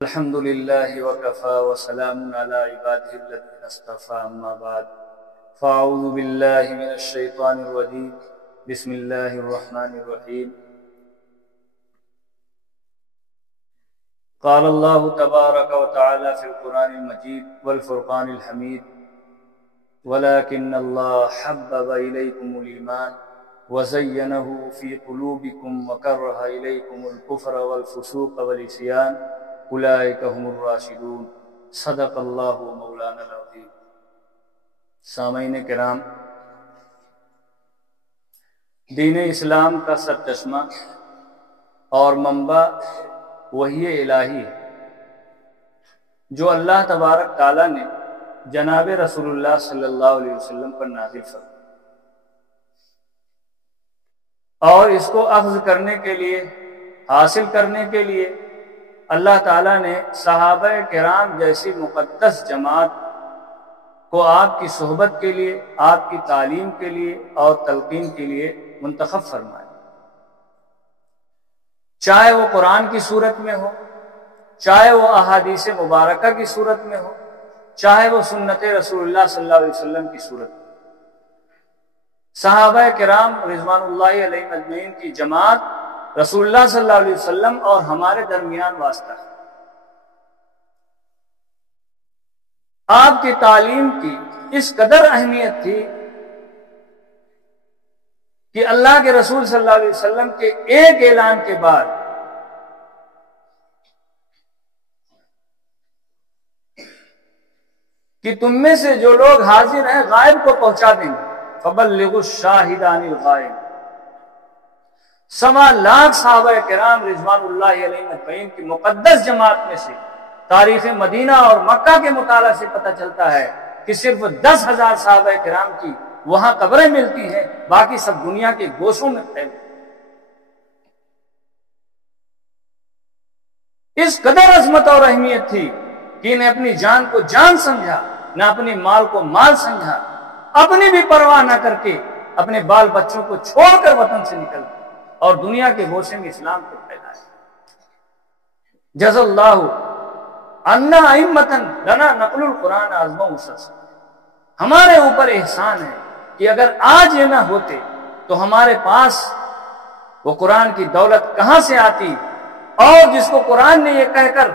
الحمد لله وكفى وسلام على عباده الذين اصطفى أما بعد فأعوذ بالله من الشيطان الرجيم بسم الله الرحمن الرحيم قال الله تبارك وتعالى في القرآن المجيد والفرقان الحميد ولكن الله حبب إليكم الإيمان وزينه في قلوبكم وكره إليكم الكفر والفسوق والعصيان اولئک هم الراشدون صدق اللہ مولانا العظیم۔ سامعین کرام، دین اسلام کا سرچشمہ اور منبع وحی الہی ہے جو اللہ تبارک تعالیٰ نے جناب رسول اللہ صلی اللہ علیہ وسلم پر نازل فرمایا، اور اس کو اخذ کرنے کے لیے، حاصل کرنے کے لیے اللہ تعالیٰ نے صحابہ کرام جیسی مقدس جماعت کو آپ کی صحبت کے لیے، آپ کی تعلیم کے لیے اور تلقین کے لیے منتخب فرمایا، چاہے وہ قرآن کی صورت میں ہو، چاہے وہ احادیث مبارکہ کی صورت میں ہو، چاہے وہ سنت رسول اللہ صلی اللہ علیہ وسلم کی صورت میں۔ صحابہ کرام رضوان اللہ علیہ اجمعین کی جماعت رسول اللہ صلی اللہ علیہ وسلم اور ہمارے درمیان واسطہ ہے۔ آپ کی تعلیم کی اس قدر اہمیت تھی کہ اللہ کے رسول صلی اللہ علیہ وسلم کے ایک اعلان کے بعد کہ تم میں سے جو لوگ حاضر ہیں غائب کو پہنچا دیں گے، فَبَلِّغُوا الشَّاهِدَ عَنِ الْغَائِبِ۔ 1.25 لاکھ صحابہ کرام رضوان اللہ علیہ اجمعین کی مقدس جماعت میں سے تاریخ مدینہ اور مکہ کے مطالعہ سے پتہ چلتا ہے کہ صرف 10,000 صحابہ کرام کی وہاں قبریں ملتی ہیں، باقی سب دنیا کے گوشوں میں پھیلے۔ اس قدر عظمت اور اہمیت تھی کہ انہیں اپنی جان کو جان سمجھا، نہ اپنے مال کو مال سمجھا، اپنی بھی پرواہ نہ کر کے اپنے بال بچوں کو چھوڑ کر وطن سے نکل گئے اور دنیا کے گوشے میں اسلام کو پھیلایا۔ جز اللہ انا ائمۃ لنا نقل القرآن عظم وسس۔ ہمارے اوپر احسان ہے کہ اگر آج یہ نہ ہوتے تو ہمارے پاس وہ قرآن کی دولت کہاں سے آتی، اور جس کو قرآن نے یہ کہہ کر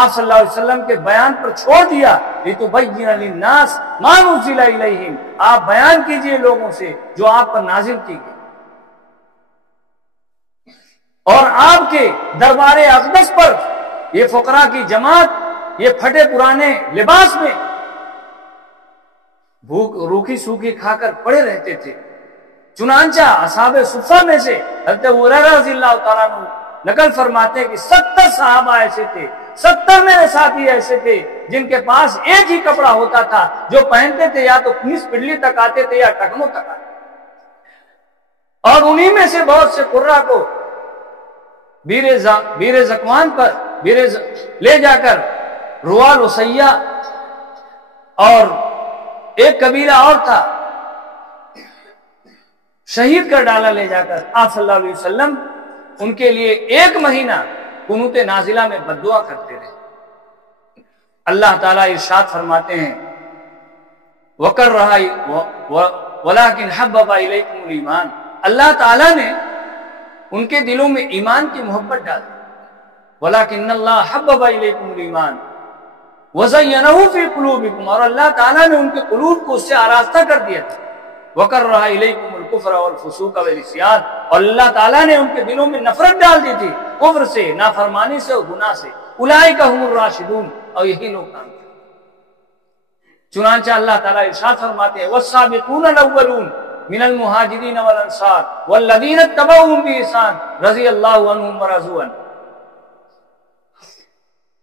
آپ صلی اللہ علیہ وسلم کے بیان پر چھوڑ دیا، لِتُبَيِّنَ لِلنَّاسِ مَا نُزِّلَ إِلَيْهِمْ، آپ بیان کیجئے لوگوں سے جو آپ پر نازل کی گئی۔ اور آپ کے دربار اقدس پر یہ فقراء کی جماعت یہ پھٹے پرانے لباس میں بھوک روکھی سوکھی کھا کر پڑے رہتے تھے۔ چنانچہ اصحاب صفہ میں سے حضرت ابو ہریرہ رضی اللہ تعالیٰ عنہ نقل فرماتے ہیں کہ 70 صحابہ ایسے تھے، 70 میرے ساتھی ایسے تھے جن کے پاس ایک ہی کپڑا ہوتا تھا جو پہنتے تھے، یا تو نصف پڈلی تک آتے تھے یا ٹخنوں تک آتے تھے، اور انہی میں سے بہت سے قرہ کو بیر زکوان پر لے جا کر روال وسیہ اور ایک قبیلہ اور تھا شہید کر ڈالا لے جا کر۔ آپ صلی اللہ علیہ وسلم ان کے لیے 1 مہینہ قنوت نازلہ میں بد دعا کرتے رہے۔ اللہ تعالیٰ ارشاد فرماتے ہیں وَلَٰكِنْ حَبَّبَ إِلَيْكُمُ الْإِيمَانَ، اللہ تعالیٰ نے ان کے دلوں میں ایمان کی محبت ڈال دی۔ وَلَٰكِنَّ اللَّهَ حَبَّبَ إِلَيْكُمُ الْإِيمَانَ وَزَيَّنَهُ فِي قُلُوبِكُمْ، اور اللہ تعالیٰ نے ان کے قلوب کو اس سے آراستہ کر دیا تھا۔ وَكَرَّهَ إِلَيْكُمُ الْكُفْرَ وَالْفُسُوقَ وَالْعِصْيَانَ، اور اللہ تعالیٰ نے ان کے دلوں میں نفرت ڈال دی تھی کفر سے، نافرمانی سے اور گناہ سے۔ اولئک هم الراشدون، اور یہی لوگ کام کرتے۔ چنانچہ اللہ تعالیٰ ارشاد فرماتے ہیں وَالسَّابِقُونَ الْأَوَّلُونَ من المہاجرین والانصار والذین اتبعوہم بإحسان رضی اللہ عنہم ورضوا عنہ،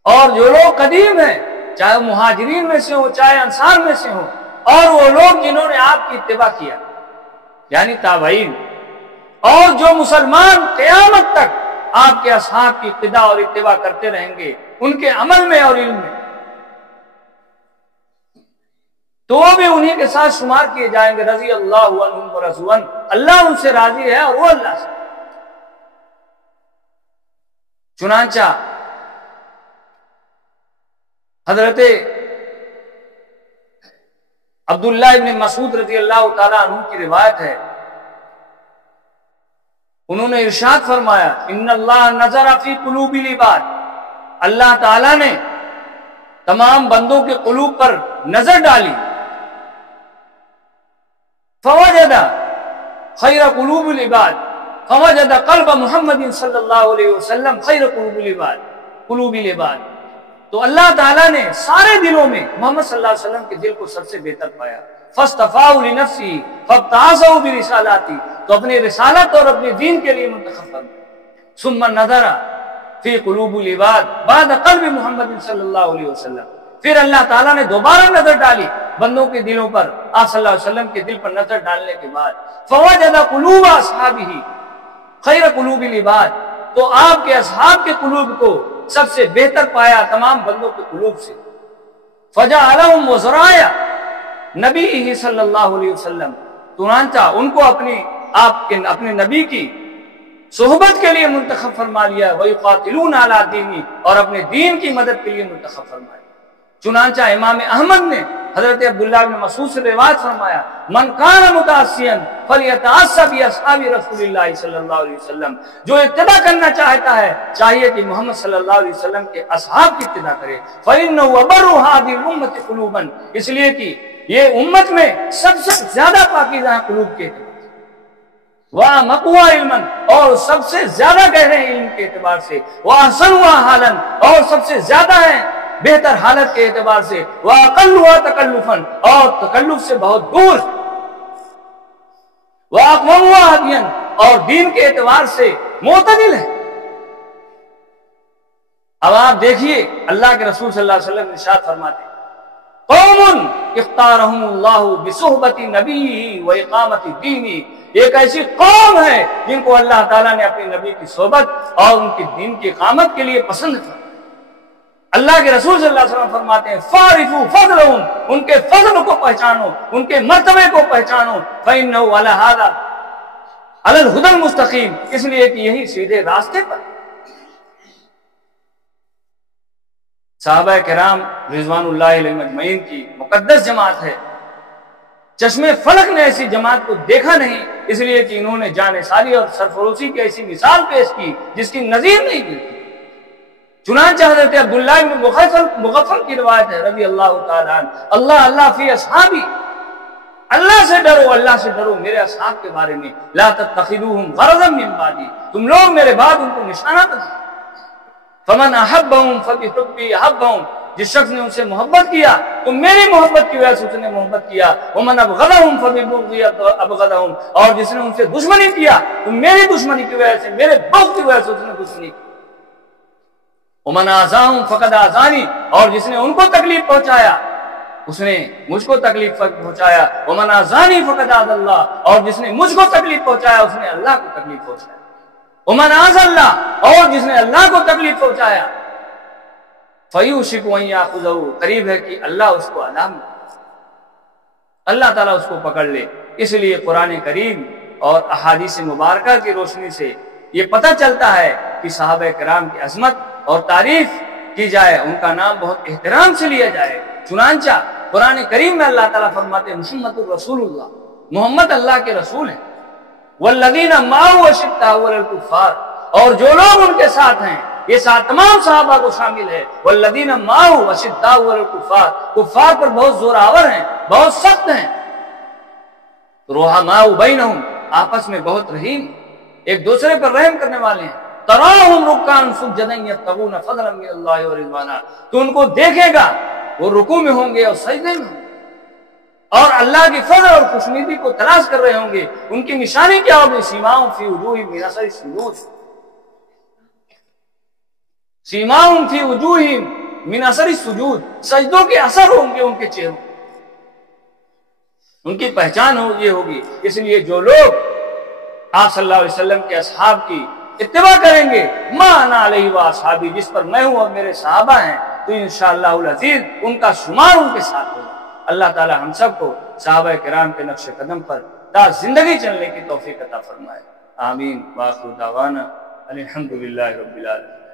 اور جو لوگ قدیم ہیں چاہے مہاجرین میں سے ہوں چاہے انصار میں سے ہوں، اور وہ لوگ جنہوں نے آپ کی اتباع کیا یعنی تابعین، اور جو مسلمان قیامت تک آپ کے اصحاب کی اقتداء اور اتباع کرتے رہیں گے ان کے عمل میں اور علم میں، تو وہ بھی انہی کے ساتھ شمار کیے جائیں گے۔ رضی اللہ عنہم ورضوا عنہ، اللہ ان سے راضی ہے اور وہ اللہ سے۔ چنانچہ حضرت عبداللہ ابن مسعود رضی اللہ تعالیٰ عنہ کی روایت ہے، انہوں نے ارشاد فرمایا ان اللہ نظر فی قلوب العباد، اللہ تعالیٰ نے تمام بندوں کے قلوب پر نظر ڈالی، فوجد خیر قلوب العباد فوجد قلب محمد صلی اللہ علیہ وسلم خیر قلوب العباد، تو اللہ تعالیٰ نے سارے دلوں میں محمد صلی اللہ علیہ وسلم کے دل کو سب سے بہتر پایا، فاصطفاه لنفسه فابتعثه برسالاتي، تو اپنی رسالت اور اپنے دین کے لیے منتخب فرمایا، ثم نظر فی قلوب العباد بعد قلب محمد صلی اللہ علیہ وسلم، پھر اللہ تعالیٰ نے دوبارہ نظر ڈالی بندوں کے دلوں پر، آپ صلی اللہ علیہ وسلم کے دل پر نظر ڈالنے کے بعد فوجد قلوب اصحابہ خیر قلوب العباد، تو آپ کے اصحاب کے قلوب کو سب سے بہتر پایا تمام بندوں کے قلوب سے، فجعلہم وزراء نبی صلی اللہ علیہ وسلم، چنانچہ ان کو اپنے نبی کی صحبت کے لیے منتخب فرما لیا، وَيُقَاتِلُونَ عَلَىٰ دِينِ، اور اپنے دین کی مدد کے لیے منتخب فرمایا۔ چنانچہ امام احمد نے حضرت عبداللہ بن مسعود سے روایت فرمایا من کان متعصیا فلیتعص باصحاب رسول اللہ صلی اللہ علیہ وسلم، جو اتباع کرنا چاہتا ہے چاہیے کہ محمد صلی اللہ علیہ وسلم کے اصحاب کی اتباع کرے، فإنه أبر هذه الأمة قلوبا، اس لیے کہ یہ امت میں سب سے زیادہ پاکیزہ ہیں قلوب کے اعتبار سے، وَمَقْوَى عِلْمًا، اور سب سے زیادہ گہرے ہیں علم کے اعتبار سے، وَأَحْسَنُهَا حَالًا، اور سب سے زیادہ ہیں بہتر حالت کے اعتبار سے، وَأَقَلُّهَا تَكَلُّفًا، اور تکلف سے بہت دور، وَأَقْوَمُهَا هَدْيًا، اور دین کے اعتبار سے معتدل ہے۔ اب آپ دیکھیے اللہ کے رسول صلی اللہ علیہ وسلم ارشاد فرماتے ہیں قوم اختارہم اللہ بصحبت نبی و اقامت دینی، ایک ایسی قوم ہے جن کو اللہ تعالیٰ نے اپنی نبی کی صحبت اور ان کی دین کی اقامت کے لیے پسند کیا۔ اللہ کے رسول صلی اللہ علیہ وسلم فرماتے ہیں فَعْرِفُوا فَضْلَهُمْ، ان کے فضل کو پہچانو، ان کے مرتبے کو پہچانو، فَإِنَّهُ عَلَى هَذَا عَلَى الْهُدَى الْمُسْتَقِيمِ، اس لیے کہ یہی سیدھے راستے پر۔ صحابہ کرام رضوان اللہ علیہم اجمعین کی مقدس جماعت ہے، چشمے فلک نے ایسی جماعت کو دیکھا نہیں، اس لیے کہ انہوں نے جان ساری اور سرفروشی کی ایسی مثال پیش کی جس کی نظیر نہیں ملتی۔ چنانچہ حضرت عبداللہ بن مغفل کی روایت ہے رضی اللہ تعالیٰ عنہ، اللہ اللہ فی اصحابی، اللہ سے ڈرو، اللہ سے ڈرو میرے اصحاب کے بارے میں، لا تتخذوہم غرضا من بعدی، تم لوگ میرے بعد ان کو نشانہ بنا۔ فمن احبہم فبحبی احبہم، جس شخص نے ان سے محبت کیا تو میری محبت کی وجہ سے اس نے محبت کیا، ومن ابغضہم فببغضی ابغضہم، اور جس نے ان سے دشمنی کیا تو میری دشمنی کی وجہ سے، میرے بغض کی وجہ سے اس نے دشمنی کی، ومن آذاہم فقد آذانی، اور جس نے ان کو تکلیف پہنچایا اس نے مجھ کو تکلیف پہنچایا، ومن آذانی فقد آذى اللہ، اور جس نے مجھ کو تکلیف پہنچایا اس نے اللہ کو تکلیف پہنچایا، ومن آذى اللہ، اور جس نے اللہ کو تکلیف پہنچایا، فَيُوشِكُ أَن يَأْخُذَهُ، قریب ہے کہ اللہ اس کو عذاب میں، اللہ تعالیٰ اس کو پکڑ لے۔ اس لیے قرآن کریم اور احادیث مبارکہ کی روشنی سے یہ پتہ چلتا ہے کہ صحابہ کرام کی عظمت اور تعریف کی جائے، ان کا نام بہت احترام سے لیا جائے۔ چنانچہ قرآن کریم میں اللہ تعالیٰ فرماتے ہیں محمد الرسول اللہ، محمد اللہ کے رسول ہیں، والذین معه اشداء علی الکفار، اور جو لوگ ان کے ساتھ ہیں، یہ ساتھ تمام صحابہ کو شامل ہے، والذین معه اشداء علی الکفار، کفار پر بہت زور آور ہیں، بہت سخت ہیں، رحماء بینہم، آپس میں بہت رحیم، ایک دوسرے پر رحم کرنے والے ہیں، تراہم رکعا سجدا یبتغون فضلا من اللہ ورضوانا، تو ان کو دیکھے گا وہ رکوع میں ہوں گے اور سجدے میں ہوں گے اور اللہ کی فضل اور خوشنودی کو تلاش کر رہے ہوں گے۔ ان کی نشانی کیا ہوگی؟ سیماہم فی وجوہہم من اثر السجود، سیماہم فی وجوہہم من اثر السجود، سجدوں کے اثر ہوں گے ان کے چہروں، ان کی پہچان یہ ہوگی۔ اس لیے جو لوگ آپ صلی اللہ علیہ وسلم کے اصحاب کی اتباع کریں گے، ما انا علیہ و اصحابی، جس پر میں ہوں اور میرے صحابہ ہیں، تو انشاءاللہ العزیز ان کا شمار ان کے ساتھ ہوگا۔ اللہ تعالی ہم سب کو صحابہ کرام کے نقش قدم پر تا زندگی چلنے کی توفیق عطا فرمائے، آمین۔ وآخر دعوانا الحمدللہ رب العالمین۔